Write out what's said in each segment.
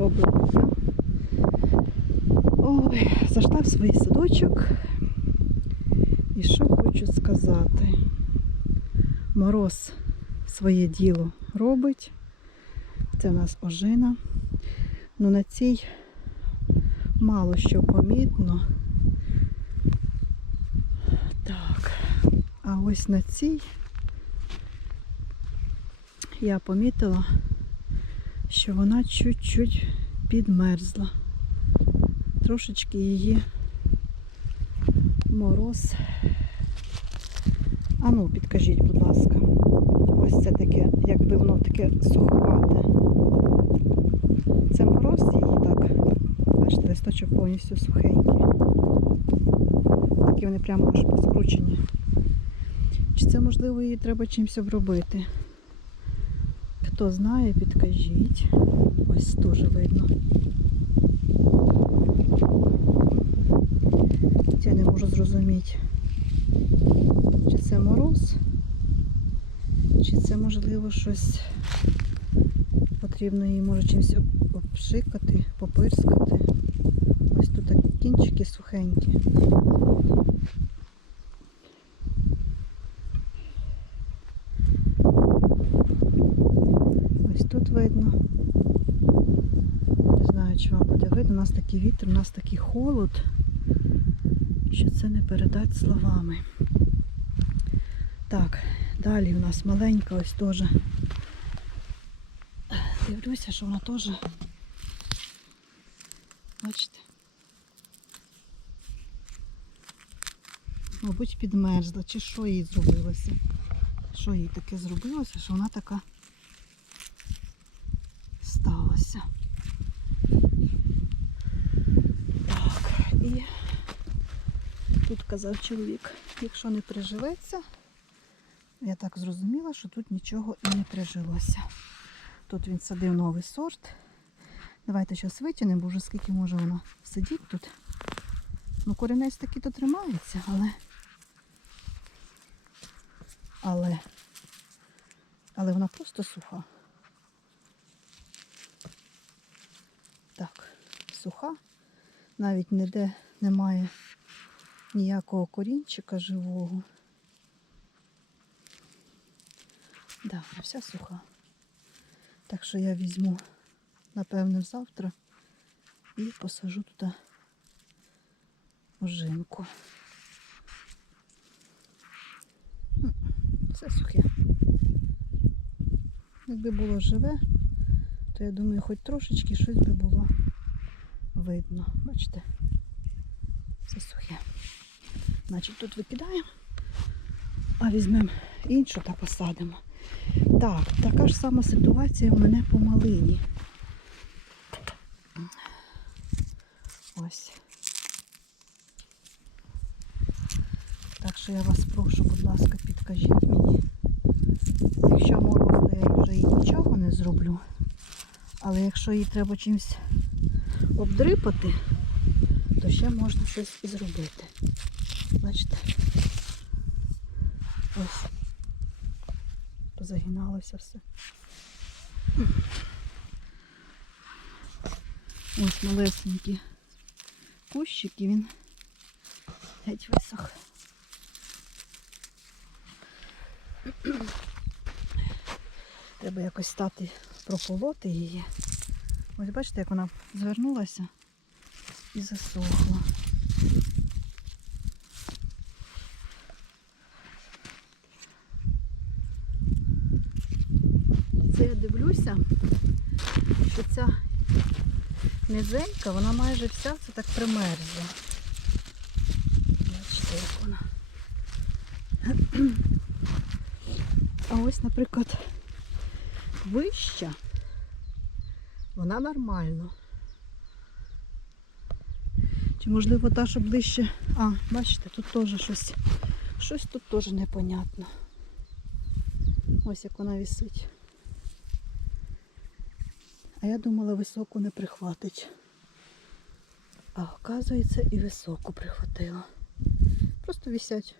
Доброго. Ой, зайшла в свій садочок. І що хочу сказати. Мороз своє діло робить. Це в нас ожина. Ну на цій мало що помітно. Так. А ось на цій я помітила, що вона чуть-чуть підмерзла. Трошечки її мороз. А ну, підкажіть, будь ласка. Ось це таке, якби воно таке суховате. Це мороз її так. Бачите, листочок повністю сухенький. Такі вони прямо аж скручені. Чи це можливо її треба чимось обробити? Хто знає, підкажіть. Ось теж видно. Я не можу зрозуміти, чи це мороз, чи це можливо щось потрібно її може чимось обшикати, попирскати. Ось тут такі кінчики сухенькі. Ось тут видно. Не знаю, чи вам буде видно. У нас такий вітер, у нас такий холод, що це не передати словами. Так, далі у нас маленька ось теж. Дивлюся, що вона теж. Бачите? Мабуть, підмерзла, чи що їй зробилося? Що їй таке зробилося, що вона така сталося. Так, і тут казав чоловік, якщо не приживеться, я так зрозуміла, що тут нічого і не прижилося. Тут він садив новий сорт. Давайте зараз витягнемо, бо вже скільки може вона сидіти тут. Ну, корінець таки то тримається, але. Але. Але вона просто суха. Так, суха. Навіть ніде немає ніякого корінчика живого. Да, вся суха. Так що я візьму, напевне, завтра і посажу туди ожинку. Все сухе. Якби було живе, то я думаю, хоч трошечки щось би було видно. Бачите? Все сухе. Значить, тут викидаємо, а візьмемо іншу та посадимо. Так, така ж сама ситуація у мене по малині. Ось. Так що я вас прошу, будь ласка, підкажіть мені. Якщо мороз, то я вже і нічого не зроблю. Але якщо її треба чимось обдрипати, то ще можна щось і зробити. Бачите? Ось. Позагиналося все. Ось малесенькі кущики, він геть висох. Треба якось стати прополоти її. Ось бачите, як вона звернулася і засохла. Це я дивлюся, що ця низенька, вона майже вся це так примерзла. Бачите, як вона. А ось, наприклад, вища, вона нормально. Чи можливо та, що ближче... А, бачите, тут теж щось. Щось тут теж непонятно. Ось як вона висить. А я думала, високу не прихватить. А оказується і високу прихватила. Просто висять.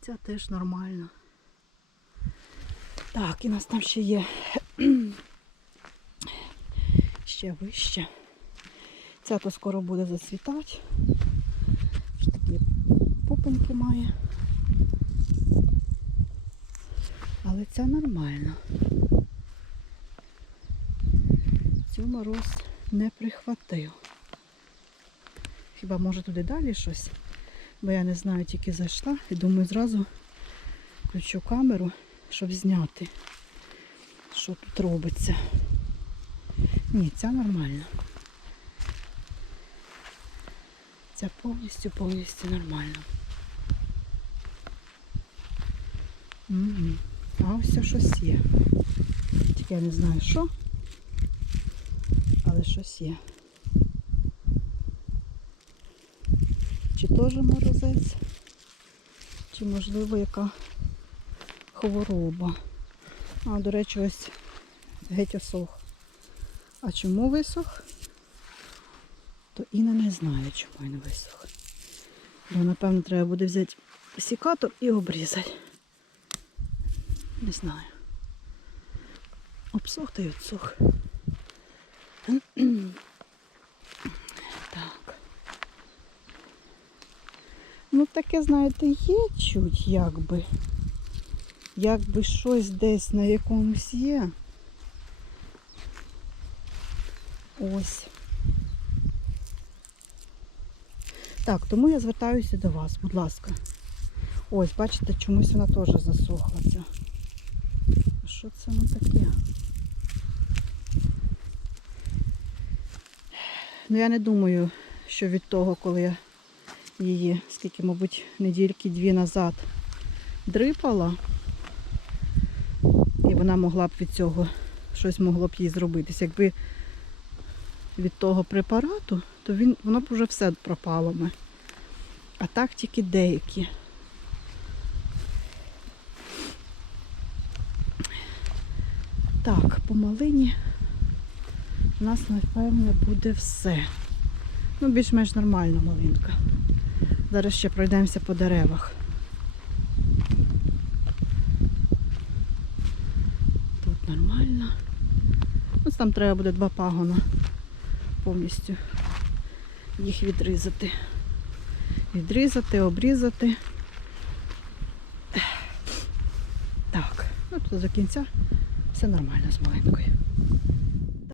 Ця теж нормально. Так, і нас там ще є Ще вище. Ця то скоро буде зацвітати. Вже такі пупинки має. Але ця нормальна. Цю мороз не прихватив. Хіба може туди далі щось? Бо я не знаю, тільки зайшла і думаю, зразу включу камеру, щоб зняти, що тут робиться. Ні, ця нормальна. Ця повністю, повністю нормальна. А ось щось є. Тільки я не знаю що, але щось є. Чи теж морозець, чи можливо яка хвороба. А, до речі, ось геть осох. А чому висох? То Інна не знає, чому він висох. Бо, напевно, треба буде взяти сікатор і обрізати. Не знаю. Обсох та й обсох. Так. Ну таке, знаєте, є чуть якби. Якби щось десь на якомусь є. Ось. Так, тому я звертаюся до вас, будь ласка. Ось, бачите, чомусь вона теж засохла. ця. А Що це воно таке? Ну я не думаю, що від того, коли я її, скільки, мабуть, недільки дві назад дрипала, вона могла б від цього щось могло б їй зробитися. Якби від того препарату, то він, воно б вже все пропало би. А так тільки деякі. Так, по малині у нас, напевно, буде все. Ну, більш-менш нормальна малинка. Зараз ще пройдемося по деревах. Тут нормально. Ось там треба буде два пагона повністю їх відрізати. Відрізати, обрізати. Так, ну тут до кінця все нормально з малинкою.